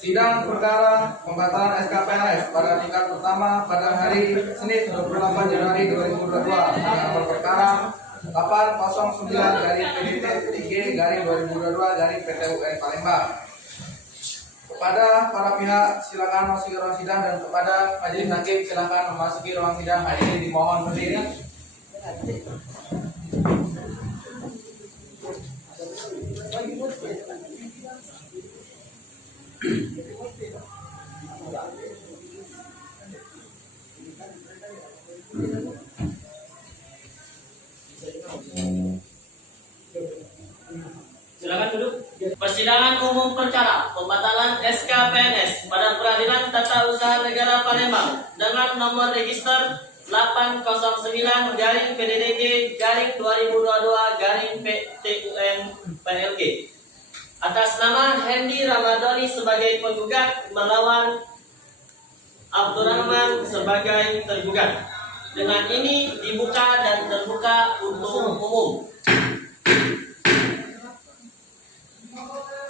Sidang perkara pembatalan SKPNS pada tingkat pertama pada hari Senin 28 Januari 2022 dengan nomor perkara 809 PDT 3 2022 PT UN Palembang. Kepada para pihak silakan memasuki ruang sidang dan kepada majelis hakim silakan memasuki ruang sidang. Hadirin dimohon berdiri. Silakan duduk. Persidangan umum perkara pembatalan SKPNS pada Peradilan Tata Usaha Negara Palembang dengan nomor register 809-PDDG-2022-PTUN PLG atas nama Hendy Ramadhani sebagai penggugat melawan Abdurrahman sebagai tergugat. Dengan ini dibuka dan terbuka untuk umum.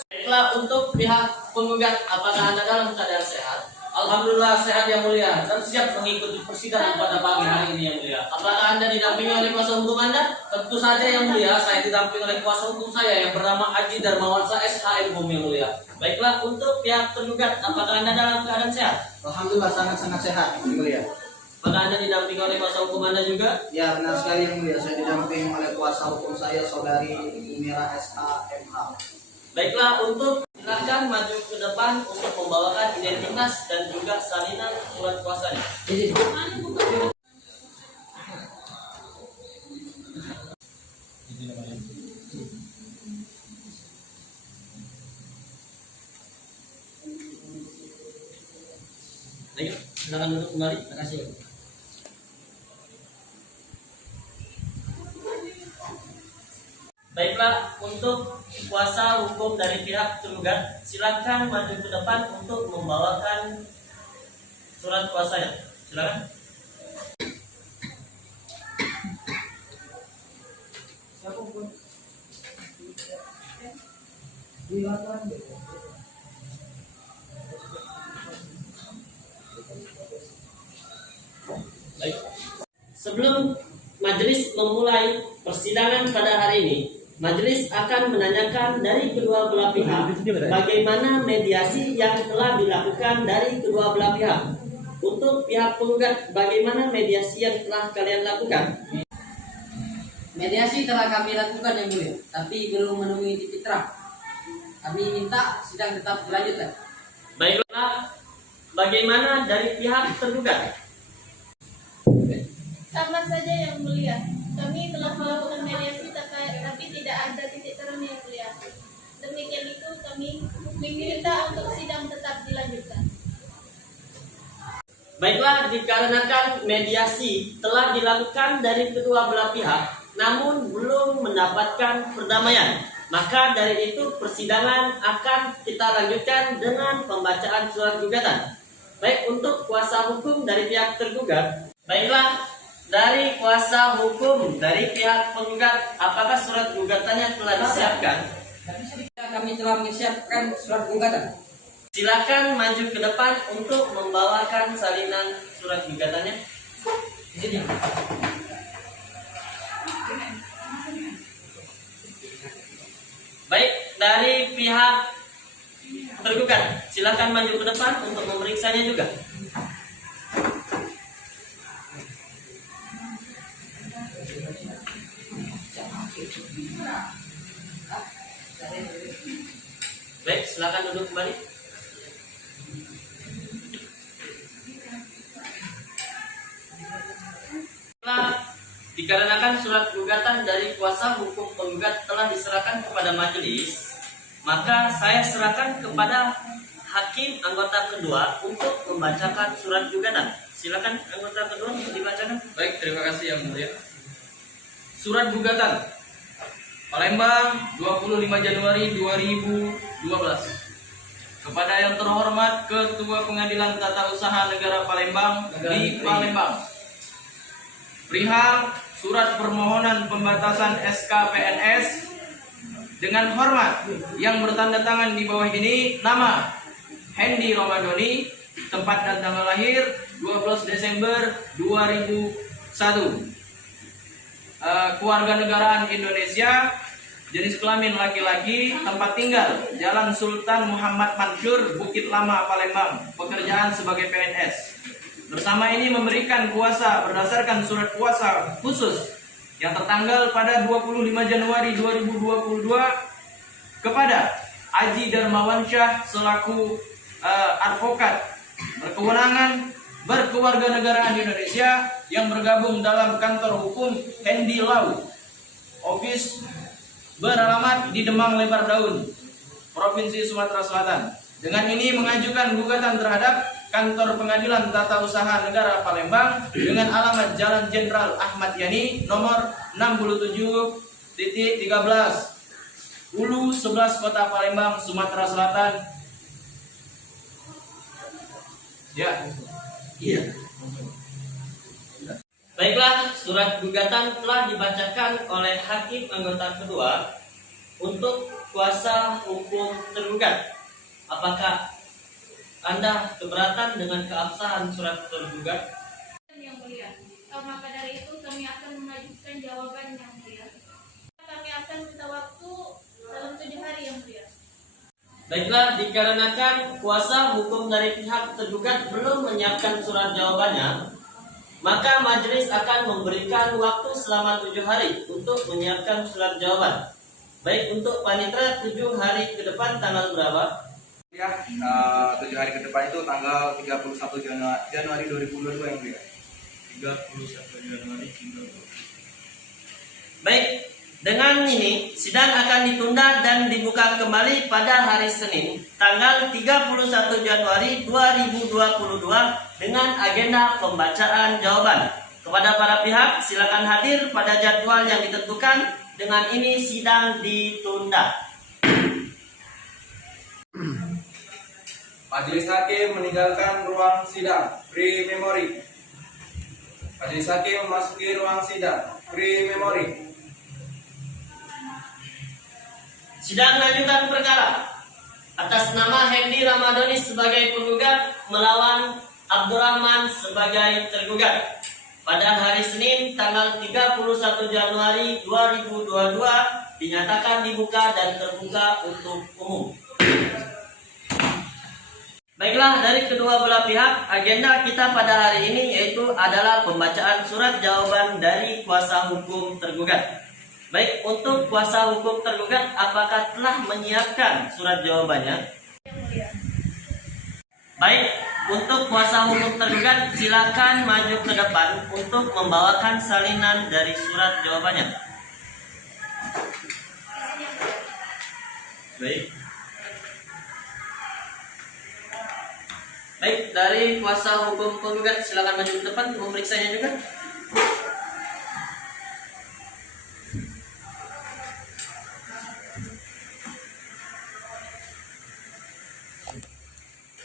Baiklah, untuk pihak penggugat, apakah Anda dalam keadaan sehat? Alhamdulillah sehat yang mulia dan siap mengikuti persidangan pada pagi hari ini yang mulia. Apakah Anda didampingi oleh kuasa hukum Anda? Tentu saja yang mulia, saya didampingi oleh kuasa hukum saya yang bernama Aji Darmawansa SHM yang mulia. Baiklah, untuk pihak tergugat, apakah Anda dalam keadaan sehat? Alhamdulillah sangat-sangat sehat yang mulia. Apakah Anda didampingi oleh kuasa hukum Anda juga? Ya benar sekali yang mulia, saya didampingi oleh kuasa hukum saya saudari Mira SHMH. Baiklah, untuk silakan maju ke depan untuk membawakan identitas dan juga salinan surat kuasanya. Baik, silakan duduk kembali. Terima kasih. Baiklah, untuk kuasa hukum dari pihak tergugat, silakan maju ke depan untuk membawakan surat kuasanya. Silakan. Baik. Sebelum majelis memulai persidangan pada hari ini, majelis akan menanyakan dari kedua belah pihak bagaimana mediasi yang telah dilakukan dari kedua belah pihak. Untuk pihak penggugat, bagaimana mediasi yang telah kalian lakukan? Mediasi telah kami lakukan yang mulia, tapi belum menemui titik terang. Kami minta sidang tetap dilanjutkan. Baiklah, bagaimana dari pihak tergugat? Sama saja yang mulia. Kami telah melakukan mediasi tapi tidak ada titik terang yang mulia. Demikian itu kami meminta untuk sidang tetap dilanjutkan. Baiklah, dikarenakan mediasi telah dilakukan dari kedua belah pihak, namun belum mendapatkan perdamaian, maka dari itu persidangan akan kita lanjutkan dengan pembacaan surat gugatan. Baik, untuk kuasa hukum dari pihak tergugat, baiklah, dari kuasa hukum dari pihak penggugat, apakah surat gugatannya telah disiapkan? Kami telah menyiapkan surat gugatan. Silakan maju ke depan untuk membawakan salinan surat gugatannya. Di sini. Baik, dari pihak tergugat, silakan maju ke depan untuk memeriksanya juga. Baik, silakan duduk kembali. Dikarenakan surat gugatan dari kuasa hukum penggugat telah diserahkan kepada majelis, maka saya serahkan kepada hakim anggota kedua untuk membacakan surat gugatan. Silakan anggota kedua untuk dibacakan. Baik, terima kasih yang mulia. Surat gugatan Palembang 25 Januari 2012. Kepada yang terhormat Ketua Pengadilan Tata Usaha Negara Palembang di Palembang, perihal surat permohonan pembatasan SKPNS dengan hormat yang bertanda tangan di bawah ini, nama Hendy Romadoni, tempat dan tanggal lahir 12 Desember 2001. Kewarganegaraan Indonesia, jenis kelamin laki-laki, tempat tinggal Jalan Sultan Muhammad Mansur, Bukit Lama, Palembang, pekerjaan sebagai PNS. Bersama ini memberikan kuasa berdasarkan surat kuasa khusus yang tertanggal pada 25 Januari 2022 kepada Aji Darmawansyah selaku advokat berkewenangan berkewarganegaraan Indonesia yang bergabung dalam kantor hukum Hendy Law Office beralamat di Demang Lebar Daun, Provinsi Sumatera Selatan. Dengan ini mengajukan gugatan terhadap Kantor Pengadilan Tata Usaha Negara Palembang dengan alamat Jalan Jenderal Ahmad Yani nomor 67.13 Ulu 11 Kota Palembang, Sumatera Selatan. Ya. Iya. Baiklah, surat gugatan telah dibacakan oleh hakim anggota kedua untuk kuasa hukum tergugat. Apakah Anda keberatan dengan keabsahan surat tergugat? Yang mulia, maka dari itu kami akan mengajukan jawaban yang mulia. Kami akan minta waktu dalam 7 hari yang mulia. Baiklah, dikarenakan kuasa hukum dari pihak tergugat belum menyiapkan surat jawabannya, maka majelis akan memberikan waktu selama 7 hari untuk menyiapkan surat jawaban. Baik, untuk panitera 7 hari ke depan tanggal berapa? Ya, 7 hari ke depan itu tanggal 31 Januari 2022 yang mulia. 31 Januari 2022. Baik, dengan ini sidang akan ditunda dan dibuka kembali pada hari Senin tanggal 31 Januari 2022 dengan agenda pembacaan jawaban. Kepada para pihak silakan hadir pada jadwal yang ditentukan. Dengan ini sidang ditunda. Majelis hakim meninggalkan ruang sidang. Free memory. Majelis hakim memasuki ruang sidang. Free memory. Sidang lanjutan perkara atas nama Hendy Ramadhani sebagai penggugat melawan Abdurrahman sebagai tergugat pada hari Senin tanggal 31 Januari 2022 dinyatakan dibuka dan terbuka untuk umum. Baiklah, dari kedua belah pihak agenda kita pada hari ini yaitu adalah pembacaan surat jawaban dari kuasa hukum tergugat. Baik, untuk kuasa hukum tergugat, apakah telah menyiapkan surat jawabannya? Baik, untuk kuasa hukum tergugat, silakan maju ke depan untuk membawakan salinan dari surat jawabannya. Baik. Baik, dari kuasa hukum tergugat, silakan maju ke depan memeriksanya juga.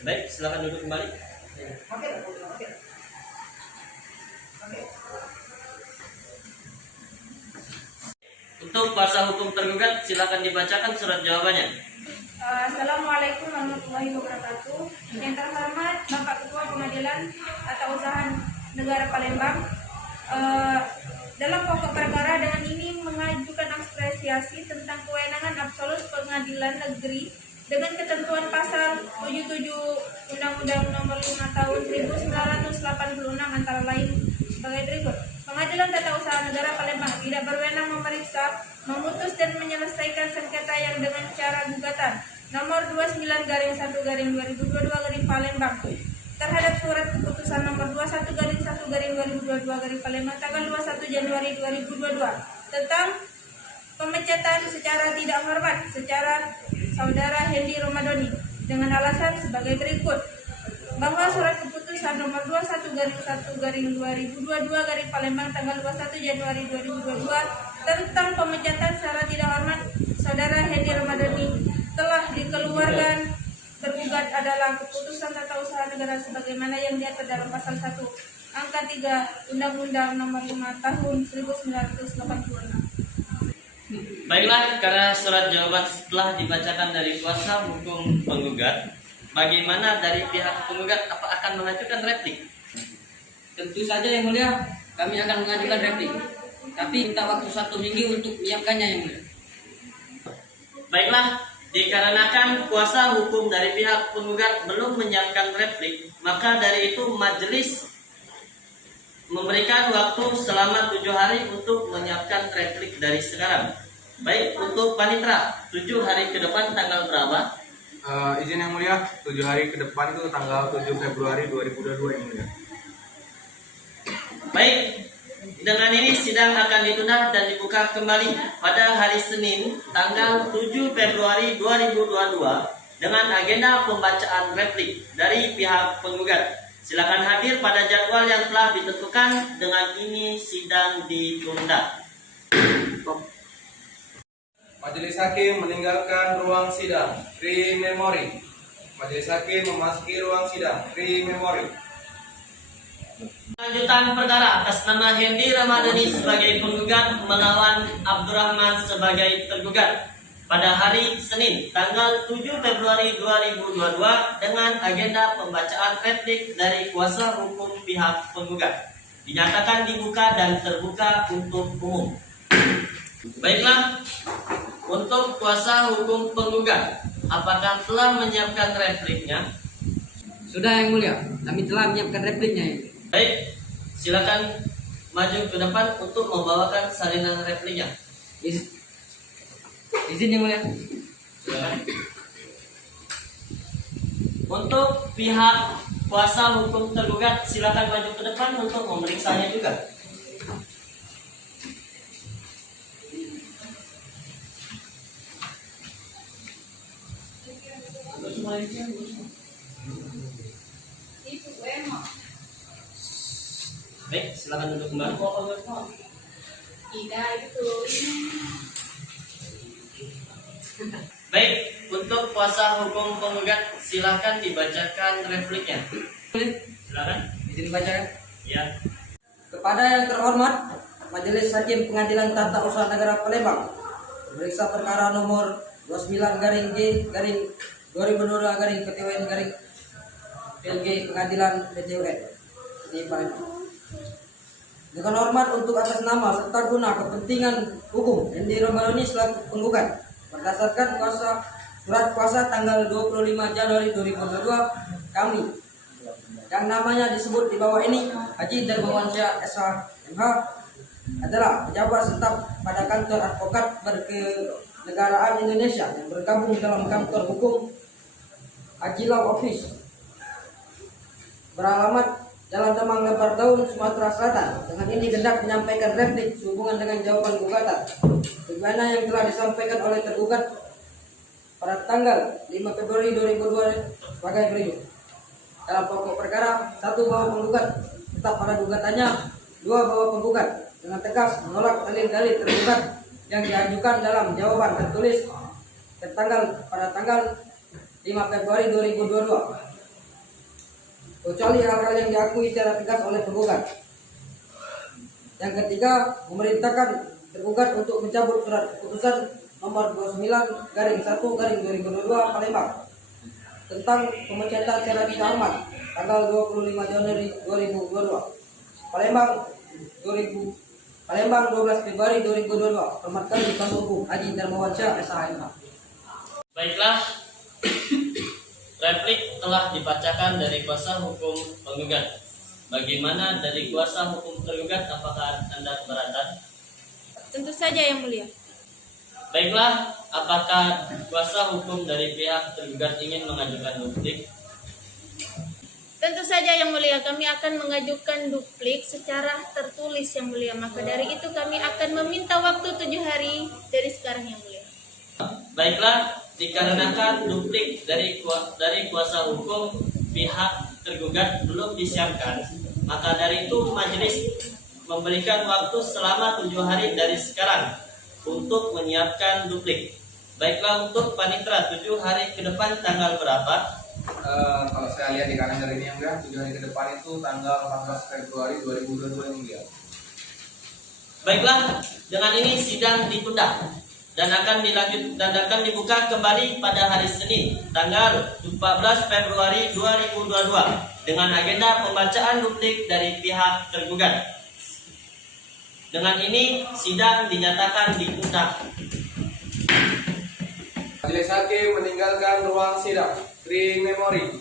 Baik, silakan duduk kembali. Untuk kuasa hukum tergugat, silakan dibacakan surat jawabannya. Assalamualaikum warahmatullahi wabarakatuh. Yang terhormat Bapak Ketua Pengadilan Tata Usaha Negara Palembang, dalam pokok perkara dengan ini mengajukan apresiasi tentang kewenangan absolut Pengadilan Negeri dengan ketentuan pasal 77 Undang-Undang Nomor 5 Tahun 1986 antara lain sebagai berikut. Pengadilan Tata Usaha Negara Palembang tidak berwenang memeriksa, memutus dan menyelesaikan sengketa yang dengan cara gugatan nomor 29/1/2022 Palembang terhadap surat keputusan nomor 21/1/2022 Palembang tanggal 21 Januari 2022 tentang pemecatan secara tidak hormat secara saudara Hendy Romadhani dengan alasan sebagai berikut, bahwa surat keputusan nomor 21/1/2022 Palembang tanggal 21 Januari 2022 tentang pemecatan secara tidak hormat saudara Hendy Romadhani telah dikeluarkan tergugat adalah keputusan tata usaha negara sebagaimana yang diatur dalam pasal 1 angka 3 Undang-Undang Nomor 5 Tahun 1986. Baiklah, karena surat jawaban telah dibacakan dari kuasa hukum penggugat, Bagaimana dari pihak penggugat, apa akan mengajukan replik? Tentu saja yang mulia, kami akan mengajukan replik. Tapi minta waktu 1 minggu untuk menyiapkannya yang mulia. Baiklah, dikarenakan kuasa hukum dari pihak penggugat belum menyiapkan replik, maka dari itu majelis memberikan waktu selama 7 hari untuk menyiapkan replik dari sekarang. Baik, untuk panitra, 7 hari ke depan tanggal berapa? Izin yang mulia, 7 hari ke depan itu tanggal 7 Februari 2022 yang mulia. Baik, dengan ini sidang akan ditunda dan dibuka kembali pada hari Senin tanggal 7 Februari 2022 dengan agenda pembacaan replik dari pihak penggugat. Silakan hadir pada jadwal yang telah ditentukan. Dengan ini sidang ditunda. Majelis Hakim meninggalkan ruang sidang. Free memory. Majelis Hakim memasuki ruang sidang. Free memory. Lanjutan perkara atas nama Hendy Ramadhani sebagai penggugat melawan Abdurrahman sebagai tergugat pada hari Senin tanggal 7 Februari 2022 dengan agenda pembacaan replik dari kuasa hukum pihak penggugat. Dinyatakan dibuka dan terbuka untuk umum. Baiklah, untuk kuasa hukum penggugat, apakah telah menyiapkan repliknya? Sudah yang mulia, kami telah menyiapkan repliknya. Baik, silakan maju ke depan untuk membawakan salinan repliknya. Izin yang mulia. Silakan. Untuk pihak kuasa hukum tergugat, silakan maju ke depan untuk memeriksanya juga. Baik, silakan duduk kembali. Baik, untuk kuasa hukum penggugat silakan dibacakan repliknya. Silakan. Izin dibacakan. Ya. Kepada yang terhormat, Majelis Hakim Pengadilan Tata Usaha Negara Palembang, memeriksa perkara nomor 29-G/2022-PTWN-PLG Pengadilan PTWN di Palembang. Dengan hormat untuk atas nama serta guna kepentingan hukum Hendy Ramadhani selaku penggugat berdasarkan surat kuasa tanggal 25 Januari 2022 kami yang namanya disebut di bawah ini Haji Darmawansyah SH MH adalah pejabat tetap pada kantor advokat berkenegaraan Indonesia yang bergabung dalam kantor hukum Haji Law Office beralamat Jalan Demang Lebar Daun, Sumatera Selatan. Dengan ini hendak menyampaikan replik sehubungan dengan jawaban gugatan sebagaimana yang telah disampaikan oleh tergugat pada tanggal 5 Februari 2002 sebagai berikut. Dalam pokok perkara, 1 bahwa penggugat tetap pada gugatannya, 2 bahwa penggugat dengan tegas menolak dalil-dalil tergugat yang diajukan dalam jawaban tertulis pada tanggal 5 Februari 2022. Kecuali hal-hal yang diakui secara tegas oleh penggugat. Yang ketiga, memerintahkan tergugat untuk mencabut surat keputusan nomor 29/1/2022 Palembang tentang pemecatan secara tidak hormat tanggal 25 Januari 2022 Palembang 12 Februari 2022. Hormat kami kantor hukum Haji Darmawansyah SH. Baiklah, replik telah dibacakan dari kuasa hukum penggugat. Bagaimana dari kuasa hukum tergugat, apakah Anda keberatan? Tentu saja yang mulia. Baiklah, apakah kuasa hukum dari pihak tergugat ingin mengajukan duplik? Tentu saja yang mulia, kami akan mengajukan duplik secara tertulis yang mulia. Maka dari itu kami akan meminta waktu 7 hari dari sekarang yang mulia. Baiklah, dikarenakan duplik dari kuasa hukum pihak tergugat belum disiapkan, maka dari itu majelis memberikan waktu selama 7 hari dari sekarang untuk menyiapkan duplik. Baiklah, untuk panitra 7 hari ke depan tanggal berapa? Kalau saya lihat di kalender ini yang enggak, 7 hari ke depan itu tanggal 14 Februari 2022 yang mulia. Baiklah, dengan ini sidang ditunda. dan akan dibuka kembali pada hari Senin tanggal 14 Februari 2022 dengan agenda pembacaan duplik dari pihak tergugat. Dengan ini sidang dinyatakan ditunda. Majelis Hakim meninggalkan ruang sidang. Free memory.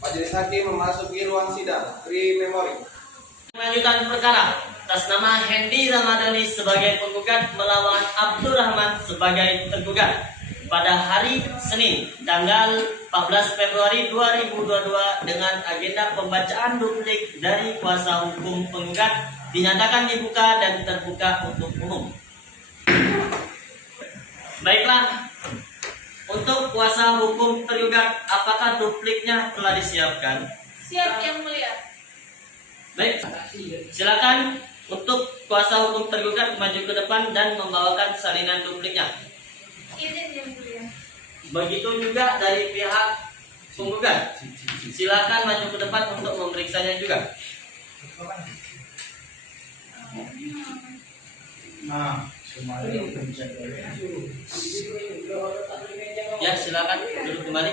Majelis Hakim memasuki ruang sidang. Free memory. Lanjutan perkara atas nama Hendy Ramadhani sebagai penggugat melawan Abdurrahman sebagai tergugat pada hari Senin tanggal 14 Februari 2022 dengan agenda pembacaan duplik dari kuasa hukum penggugat dinyatakan dibuka dan terbuka untuk umum. Baiklah, untuk kuasa hukum tergugat, apakah dupliknya telah disiapkan? Siap Yang Mulia. Baik, silakan untuk kuasa hukum tergugat maju ke depan dan membawakan salinan dupliknya. Izin Yang Mulia. Begitu juga dari pihak penggugat. Silakan maju ke depan untuk memeriksanya juga. Ya, silakan duduk kembali.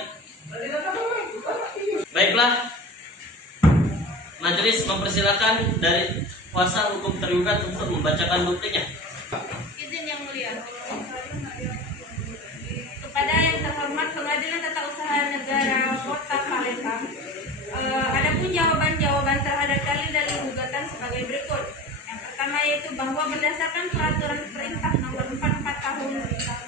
Baiklah, majelis mempersilakan dari kuasa hukum tergugat untuk membacakan dupliknya. Izin Yang Mulia. Kepada yang terhormat Pengadilan Tata Usaha Negara Kota Palembang, adapun jawaban-jawaban terhadap dalil-dalil gugatan sebagai berikut. Yang pertama yaitu bahwa berdasarkan peraturan perintah nomor 44 tahun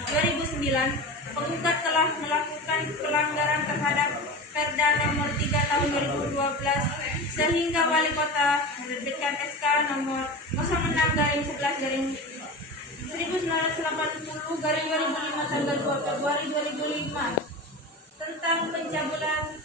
2009, penggugat telah melakukan pelanggaran terhadap Perda nomor 3 tahun 2012 sehingga wali kota menerbitkan SK nomor 06/11/1980/2005 tanggal 2 Februari 2005 tentang pencabutan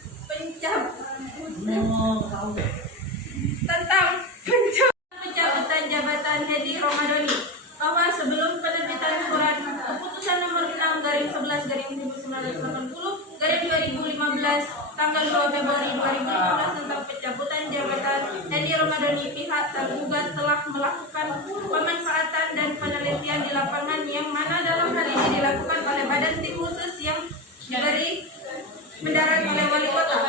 jabatan Hendy Ramadhani, bahwa sebelum penerbitan surat keputusan nomor 6/11/1980/2015 tanggal 2 Februari 2015 tentang pencabutan jabatan Hendy Ramadhani, pihak tergugat telah melakukan pemanfaatan dan penelitian di lapangan yang mana dalam hal ini dilakukan oleh badan tim khusus yang diberi mendarat oleh wali kota,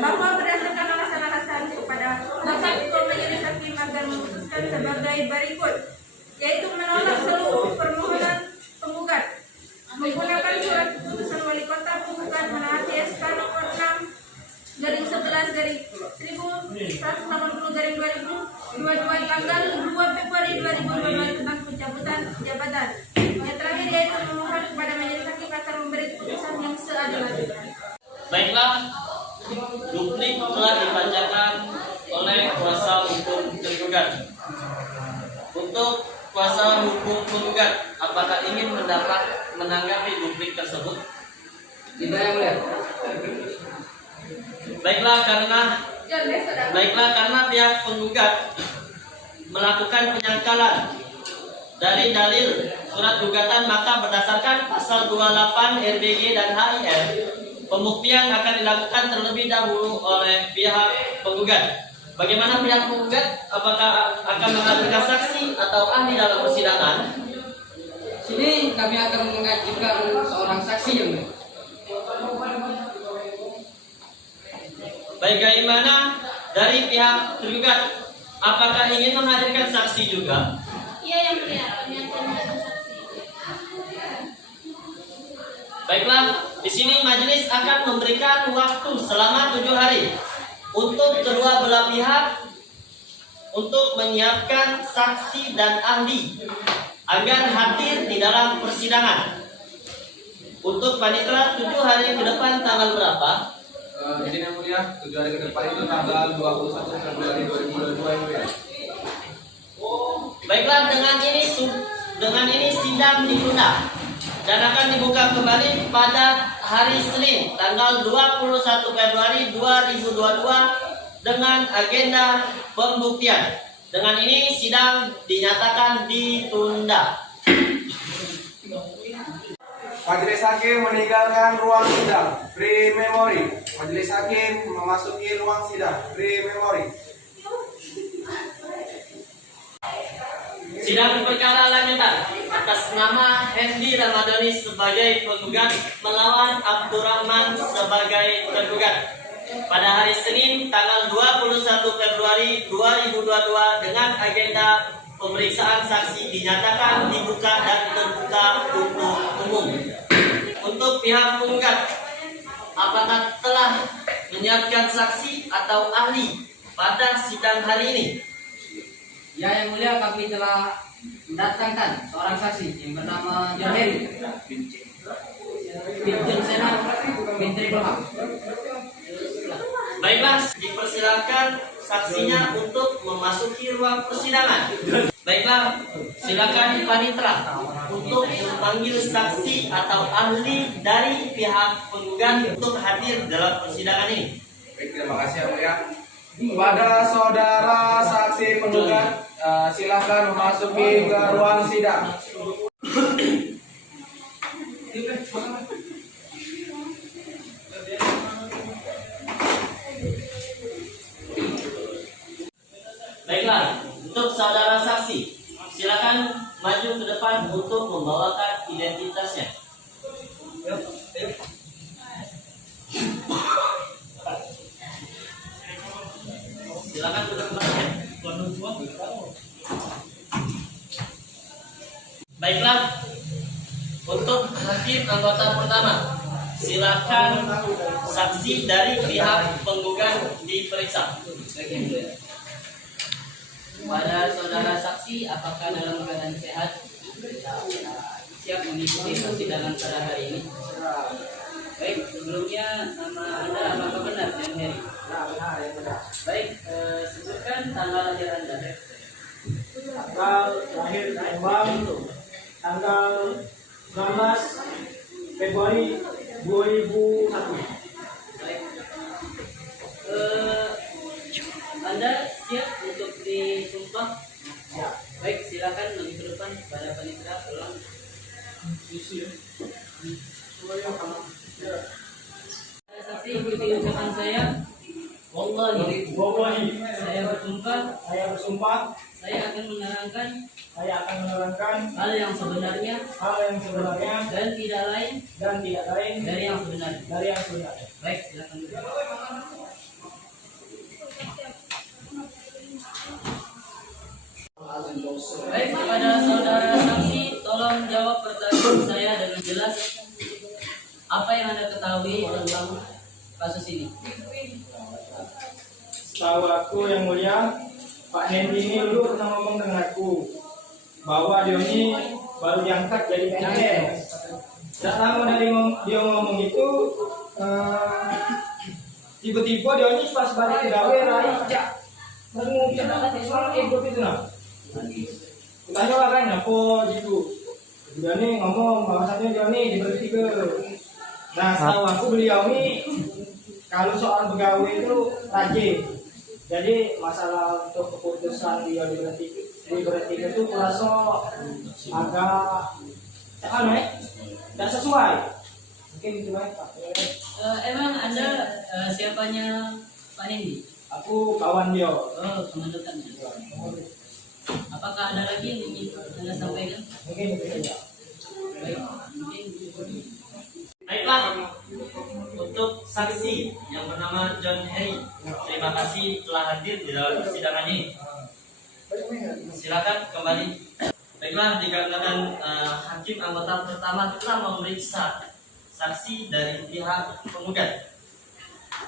bahwa berdasarkan alasan-alasan kepada Bapak Ketua Majelis Hakim akan memutuskan sebagai berikut, yaitu menolak seluruh permohonan penggugat menggunakan surat keputusan wali kota penggugat menaati SK nomor 6/11/1180/2022 tanggal 2 Februari 2022 tentang pencabutan jabatan. Yang terakhir yaitu memohon kepada Majelis Hakim agar memberi keputusan yang seadil-adilnya. Baiklah, duplik telah dibacakan oleh kuasa hukum tergugat. Untuk kuasa hukum penggugat, apakah ingin menanggapi duplik tersebut? Tidak, Yang Mulia. Baiklah, karena pihak penggugat melakukan penyangkalan dari dalil surat gugatan, maka berdasarkan pasal 28 RBG dan HIR, pembuktian akan dilakukan terlebih dahulu oleh pihak penggugat. Bagaimana pihak penggugat? Apakah akan menghadirkan saksi atau ahli dalam persidangan? Sini kami akan mengajukan seorang saksi, Yang Mulia. Bagaimana dari pihak tergugat? Apakah ingin menghadirkan saksi juga? Iya Yang Mulia, kami akan menjadi saksi. Baiklah, di sini majelis akan memberikan waktu selama 7 hari untuk kedua belah pihak untuk menyiapkan saksi dan ahli agar hadir di dalam persidangan. Untuk panitera 7 hari ke depan tanggal berapa? Izin Yang Mulia, 7 hari ke depan itu tanggal 21 Februari 2022 Yang Mulia. Baiklah, dengan ini sidang ditunda dan akan dibuka kembali pada hari Senin tanggal 21 Februari 2022 dengan agenda pembuktian. Dengan ini sidang dinyatakan ditunda. Majelis Hakim meninggalkan ruang sidang. Free memory. Majelis Hakim memasuki ruang sidang. Free memory. Sidang perkara lanjutan atas nama Hendy Ramadhani sebagai penggugat melawan Abdurrahman sebagai tergugat pada hari Senin tanggal 21 Februari 2022 dengan agenda pemeriksaan saksi dinyatakan dibuka dan terbuka untuk umum. Untuk pihak penggugat, apakah telah menyiapkan saksi atau ahli pada sidang hari ini? Ya, Yang Mulia, kami telah mendatangkan seorang saksi yang bernama John Heri, Binjen Senat Menteri Kelham. Baiklah, dipersilakan saksinya untuk memasuki ruang persidangan. Baiklah, silakan panitera untuk memanggil saksi atau ahli dari pihak penggugat untuk hadir dalam persidangan ini. Baik, terima kasih Yang Mulia. Kepada saudara saksi penggugat, silakan memasuki ke ruang sidang. Baiklah, untuk saudara saksi, silakan maju ke depan untuk membawakan identitasnya. Silakan ke depan. Baiklah, untuk hakim anggota pertama, silakan saksi dari pihak penggugat diperiksa. Pada saudara saksi, apakah dalam keadaan sehat siap mengikuti persidangan pada hari ini? Baik, sebelumnya nama Anda apakah benar, John Heri? Baik, sebutkan tanggal lahir Anda. Tanggal lahir Palembang tanggal 19 Februari 2001. Baik. Anda siap untuk disumpah? Ya. Baik, silakan maju ke depan pada panitera pulang. Saksi, ikuti ucapan saya. Wallahi, saya bersumpah saya akan menerangkan hal yang sebenarnya dan tidak lain dari yang sebenarnya. Baik, silakan. Baik, kepada saudara saksi, tolong jawab pertanyaan saya dengan jelas. Apa yang Anda ketahui tentang kasus ini? Setahu aku Yang Mulia, Pak Hendy ini dulu pernah ngomong dengan aku bahwa dia ini baru diangkat jadi PNS. Tidak lama dari dia ngomong itu, tiba-tiba dia ini pas balik ke gawe lari jak mengucapkan soal ego itu nah. Tanya lah kan, apa gitu. Dia ini ngomong bahwasanya dia ini diberhenti ke. Nah, setahu aku beliau ini kalau soal pegawai itu rajin. Jadi masalah untuk keputusan dia diberhenti itu kurasa agak tidak sesuai. Mungkin itu baik Pak. Emang Anda siapanya Pak Hendy? Aku kawan dia. Oh, teman dekatnya. Apakah ada lagi yang ingin Anda sampaikan? Mungkin itu saja. Baik, mungkin. Baiklah, untuk saksi yang bernama John Heri, terima kasih telah hadir di dalam persidangan ini. Silakan kembali. Baiklah, dikarenakan hakim anggota pertama telah memeriksa saksi dari pihak penggugat,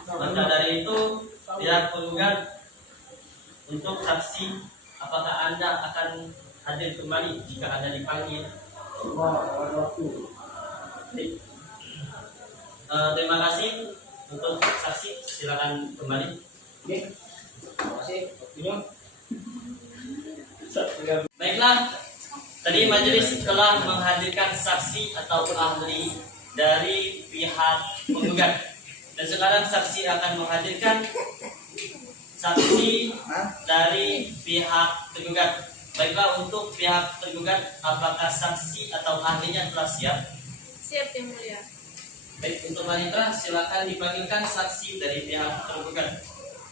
maka dari itu pihak penggugat untuk saksi, apakah Anda akan hadir kembali jika Anda dipanggil? Terima kasih untuk saksi, silakan kembali. Terima kasih. Baiklah, tadi majelis telah menghadirkan saksi atau ahli dari pihak penggugat, dan sekarang saksi akan menghadirkan saksi dari pihak tergugat. Baiklah, untuk pihak tergugat, apakah saksi atau ahlinya telah siap? Siap, Yang Mulia. Baik, untuk wanita silakan dipanggilkan saksi dari pihak tergugat.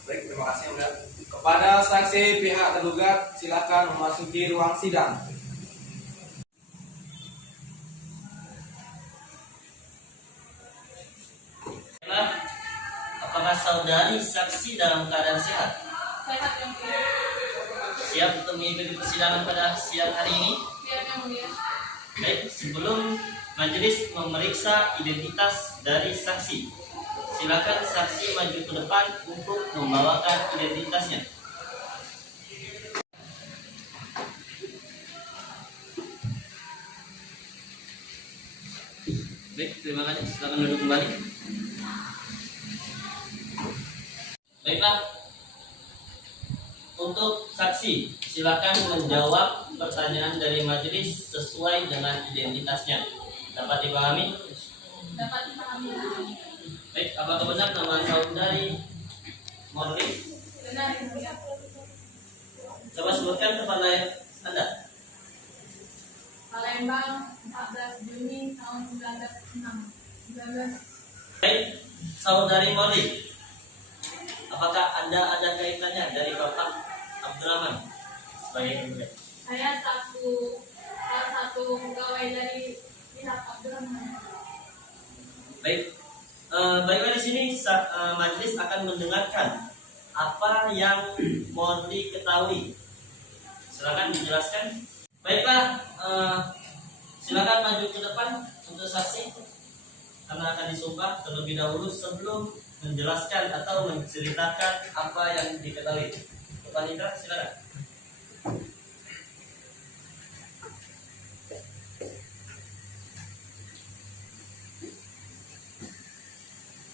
Baik, terima kasih Mbak. Kepada saksi pihak tergugat, silakan memasuki ruang sidang. Apakah saudari saksi dalam keadaan sehat? Sehat yang mulia. Siap untuk mengikuti persidangan pada siang hari ini? Siap yang mulia. Baik, sebelum majelis memeriksa identitas dari saksi, silakan saksi maju ke depan untuk membawakan identitasnya. Baik, terima kasih. Silakan duduk kembali. Baiklah, untuk saksi, silakan menjawab pertanyaan dari majelis sesuai dengan identitasnya. Dapat dipahami? Dapat dipahami. Baik, apakah benar nama saudari Morli? Benar yang mulia. Coba sebutkan tempat lahir Anda. Palembang 14 Juni tahun 1906. Baik, saudari Morli, apakah Anda ada kaitannya dari Bapak Abdurrahman sebagai keluarga? Saya salah satu pegawai dari pihak Abdurrahman. Baik, baiklah di sini majelis akan mendengarkan apa yang Morli ketahui. Silakan dijelaskan. Baiklah, silakan maju ke depan untuk saksi karena akan disumpah terlebih dahulu sebelum menjelaskan atau menceritakan apa yang diketahui. Bapak Indra, silakan.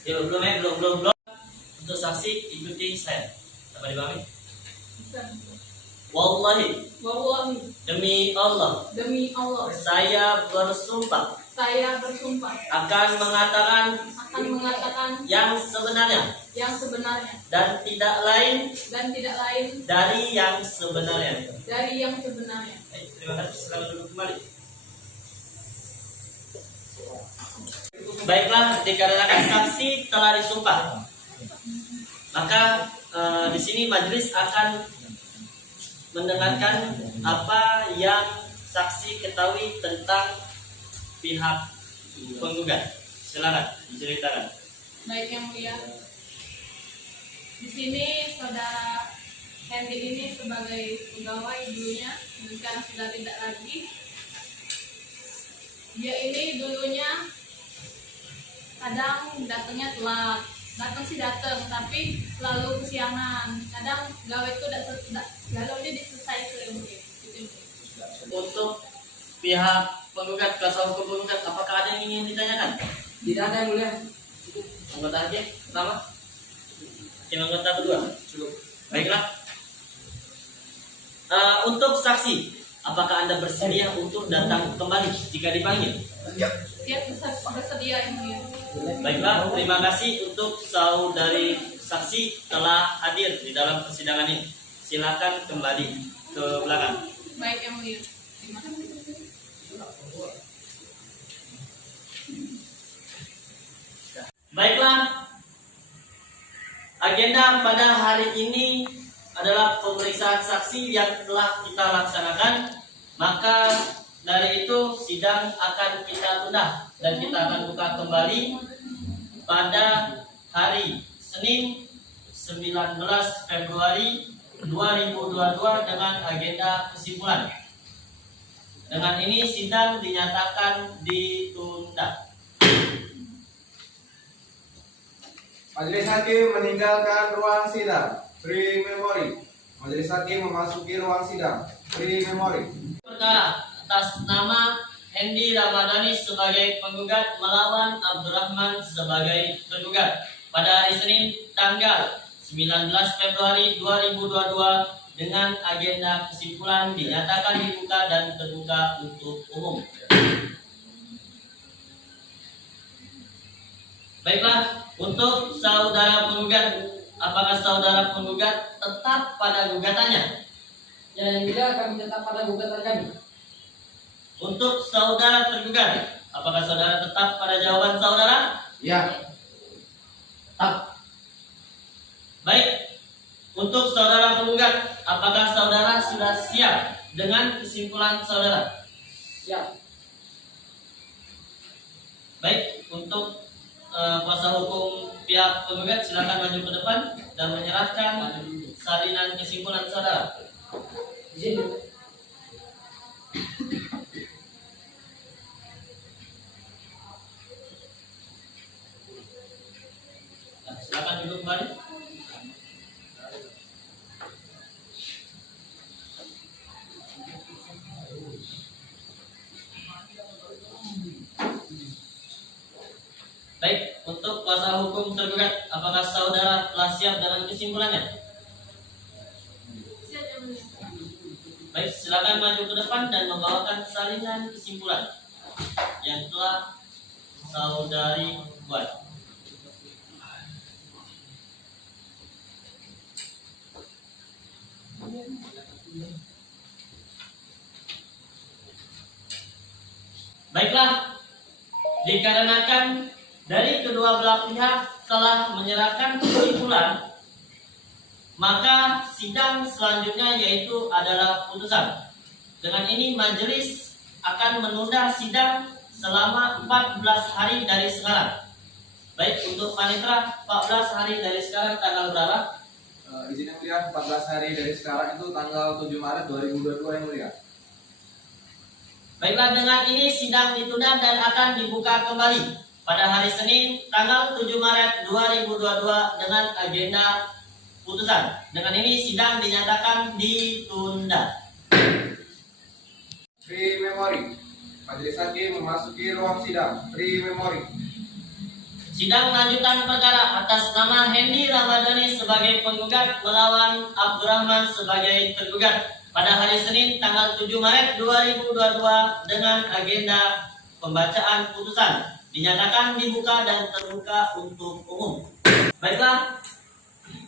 Ya, belum. Untuk saksi ikuti saya. Dapat dipahami? Wallahi, demi Allah, saya bersumpah saya bersumpah akan mengatakan yang sebenarnya yang sebenarnya dan tidak lain dari yang sebenarnya. Terima kasih. Selamat duduk kembali. Baiklah, dikarenakan saksi telah disumpah, maka di sini majelis akan mendengarkan apa yang saksi ketahui tentang pihak penggugat. Silakan diceritakan. Baik yang mulia. Di sini saudara Hendy ini sebagai pegawai dulunya, sekarang sudah tidak lagi. Dia ini dulunya kadang datangnya telat, datang tapi selalu kesiangan. Kadang gawe itu tidak lalu dia diselesaikan. Untuk pihak penggugat, kuasa hukum penggugat, apakah ada yang ingin ditanyakan? Tidak ada yang mulia. Anggota hakim pertama, hakim anggota kedua. Baiklah. Untuk saksi, apakah Anda bersedia untuk datang kembali jika dipanggil? Siap bersedia yang mulia. Baiklah, terima kasih untuk saudari saksi telah hadir di dalam persidangan ini. Silakan kembali ke belakang. Baik yang mulia. Terima kasih. Baiklah, agenda pada hari ini adalah pemeriksaan saksi yang telah kita laksanakan. Maka dari itu sidang akan kita tunda dan kita akan buka kembali pada hari Senin 19 Februari 2022 dengan agenda kesimpulan. Dengan ini sidang dinyatakan ditunda. Majelis hakim meninggalkan ruang sidang. Free memory. Majelis hakim memasuki ruang sidang. Free memory. Perkara atas nama Hendy Ramadhani sebagai penggugat melawan Abdurrahman sebagai tergugat pada hari Senin tanggal 19 Februari 2022 dengan agenda kesimpulan dinyatakan dibuka dan terbuka untuk umum. Baiklah, untuk saudara penggugat, apakah saudara penggugat tetap pada gugatannya? Ya yang mulia, kami tetap pada gugatan kami. Untuk saudara tergugat, apakah saudara tetap pada jawaban saudara? Ya. Tetap. Baik. Untuk saudara penggugat, apakah saudara sudah siap dengan kesimpulan saudara? Siap. Baik. Untuk kuasa hukum pihak penggugat silakan maju ke depan dan menyerahkan salinan kesimpulan saudara. Nah, silakan duduk kembali. Baik, untuk kuasa hukum tergugat, apakah saudara telah siap dengan kesimpulannya? Baik, silakan maju ke depan dan membawakan salinan kesimpulan yang telah saudari buat. Baiklah, dikarenakan dari kedua belah pihak telah menyerahkan kesimpulan, maka sidang selanjutnya yaitu adalah putusan. Dengan ini majelis akan menunda sidang selama 14 hari dari sekarang. Baik, untuk panitera 14 hari dari sekarang tanggal berapa? Izin yang mulia, 14 hari dari sekarang itu tanggal 7 Maret 2022 yang mulia. Baiklah, dengan ini sidang ditunda dan akan dibuka kembali pada hari Senin tanggal 7 Maret 2022 dengan agenda putusan. Dengan ini sidang dinyatakan ditunda. Pre-memori. Majelis hakim memasuki ruang sidang. Pre-memori. Sidang lanjutan perkara atas nama Hendy Ramadhani sebagai penggugat melawan Abdurrahman sebagai tergugat pada hari Senin tanggal 7 Maret 2022 dengan agenda pembacaan putusan dinyatakan dibuka dan terbuka untuk umum. Baiklah,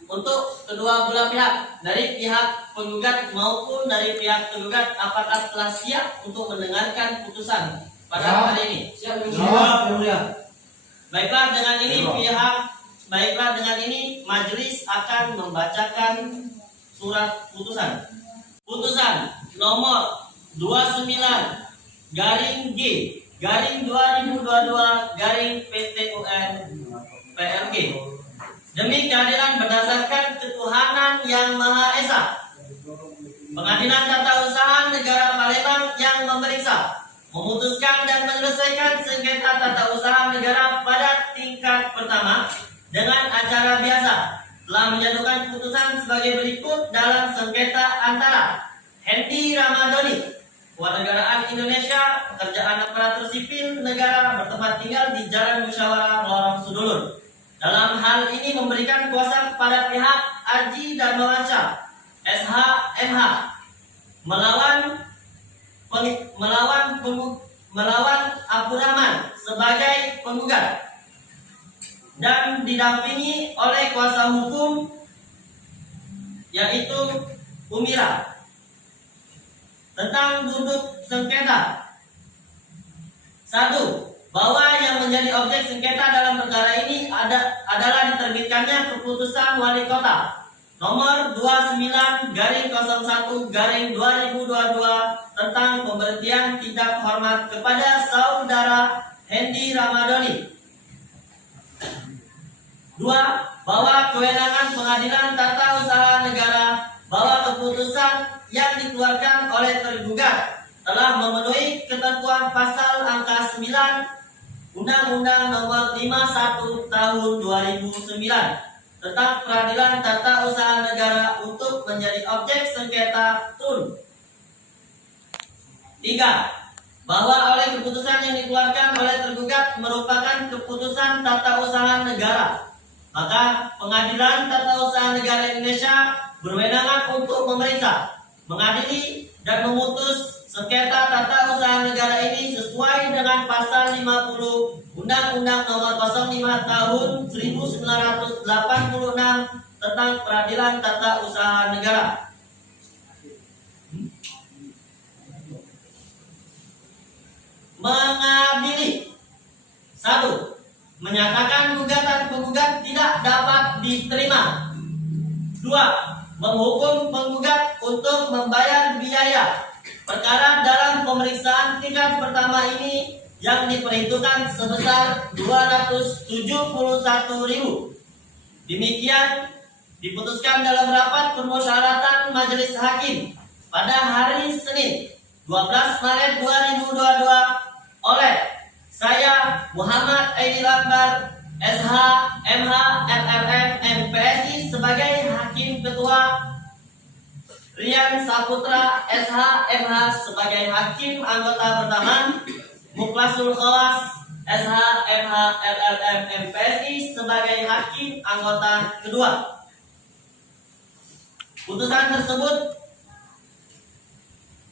untuk kedua belah pihak, dari pihak penggugat maupun dari pihak tergugat, apakah telah siap untuk mendengarkan putusan pada hari ini? Siap, yang mulia. Baiklah, dengan ini majelis akan membacakan surat putusan. Putusan nomor 29/2022/PTUN-PRG demi keadilan berdasarkan ketuhanan yang Maha Esa. Pengadilan Tata Usaha Negara Palembang yang memeriksa, memutuskan dan menyelesaikan sengketa tata usaha negara pada tingkat pertama dengan acara biasa telah menjatuhkan putusan sebagai berikut dalam sengketa antara Hendy Ramadhani, warganegaraan Indonesia, pekerjaan aparatur sipil negara, bertempat tinggal di Jalan Musyawarah Lorong Sudulur. Dalam hal ini memberikan kuasa kepada pihak Aji Darmawansyah SH.MH melawan Abdurrahman sebagai penggugat dan didampingi oleh kuasa hukum yaitu Umira tentang duduk sengketa. 1. Bahwa yang menjadi objek sengketa dalam perkara ini adalah diterbitkannya keputusan Wali Kota nomor 29/01/2022 tentang pemberhentian tidak hormat kepada saudara Hendy Ramadhani. 2. Bahwa kewenangan Pengadilan Tata Usaha Negara bahwa keputusan yang dikeluarkan oleh tergugat telah memenuhi ketentuan pasal angka 9 Undang-Undang Nomor 51 Tahun 2009 tentang Peradilan Tata Usaha Negara untuk menjadi objek sengketa TUN. 3. Bahwa oleh keputusan yang dikeluarkan oleh tergugat merupakan keputusan tata usaha negara, maka Pengadilan Tata Usaha Negara Indonesia berwenang untuk memeriksa, mengadili, dan memutus sengketa tata usaha negara ini sesuai dengan pasal 50 Undang-Undang Nomor 05 Tahun 1986 tentang Peradilan Tata Usaha Negara. Mengadili. 1. Menyatakan gugatan penggugat tidak dapat diterima. 2. Menghukum penggugat untuk membayar biaya perkara dalam pemeriksaan tingkat pertama ini yang diperhitungkan sebesar 271.000. Demikian diputuskan dalam rapat permusyawaratan Majelis Hakim pada hari Senin 12 Maret 2022 oleh saya Muhammad Aidil Akbar SH MH LLM MPSI sebagai Hakim Ketua, Rian Saputra SH MH sebagai Hakim Anggota Pertama, Muklasul Khawas SH MH LLM MPSI sebagai Hakim Anggota Kedua. Putusan tersebut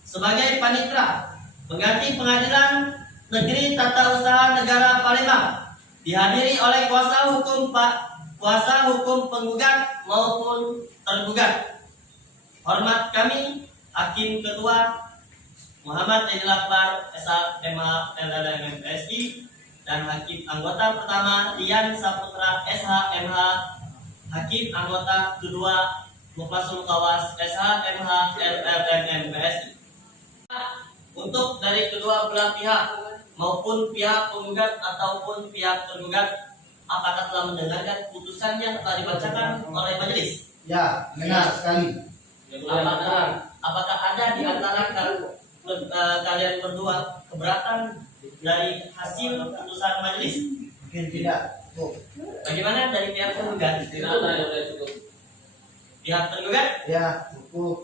sebagai panitera pengganti Pengadilan Negeri Tata Usaha Negara Palembang dihadiri oleh kuasa hukum penggugat maupun tergugat. Hormat kami Hakim Ketua Muhammad Aidil Akbar SH MH LLM MPSI dan Hakim Anggota Pertama Rian Saputra SH MH, Hakim Anggota Kedua Muklasul Khawas SH MH LLM MPSI. Untuk dari kedua belah pihak maupun pihak penggugat ataupun pihak tergugat, apakah telah mendengarkan putusan yang telah dibacakan oleh majelis? Ya, dengar sekali. Apakah ada di antara kalian berdua keberatan dari hasil putusan majelis? Mungkin tidak. Bagaimana dari pihak penggugat? Pihak tergugat? Ya, cukup.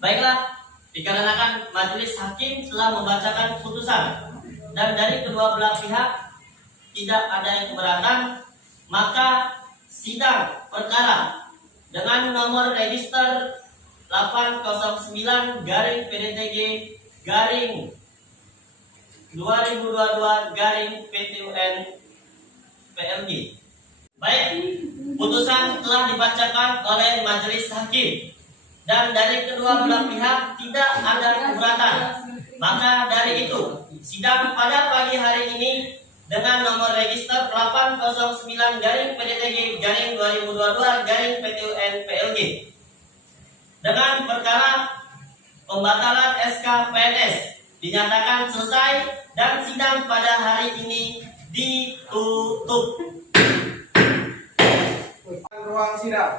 Baiklah, dikarenakan majelis hakim telah membacakan putusan dan dari kedua belah pihak tidak ada yang keberatan, maka sidang perkara dengan nomor register 809/2022/PTUN-PLG. Baik, putusan telah dibacakan oleh majelis hakim dan dari kedua belah pihak tidak ada keberatan. Maka dari itu, sidang pada pagi hari ini dengan nomor register 809/PDTG/2022/PTUN-PLG dengan perkara pembatalan SK PNS dinyatakan selesai dan sidang pada hari ini ditutup. Ruang sidang.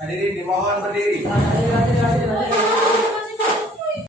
Hadirin dimohon berdiri. Terima kasih.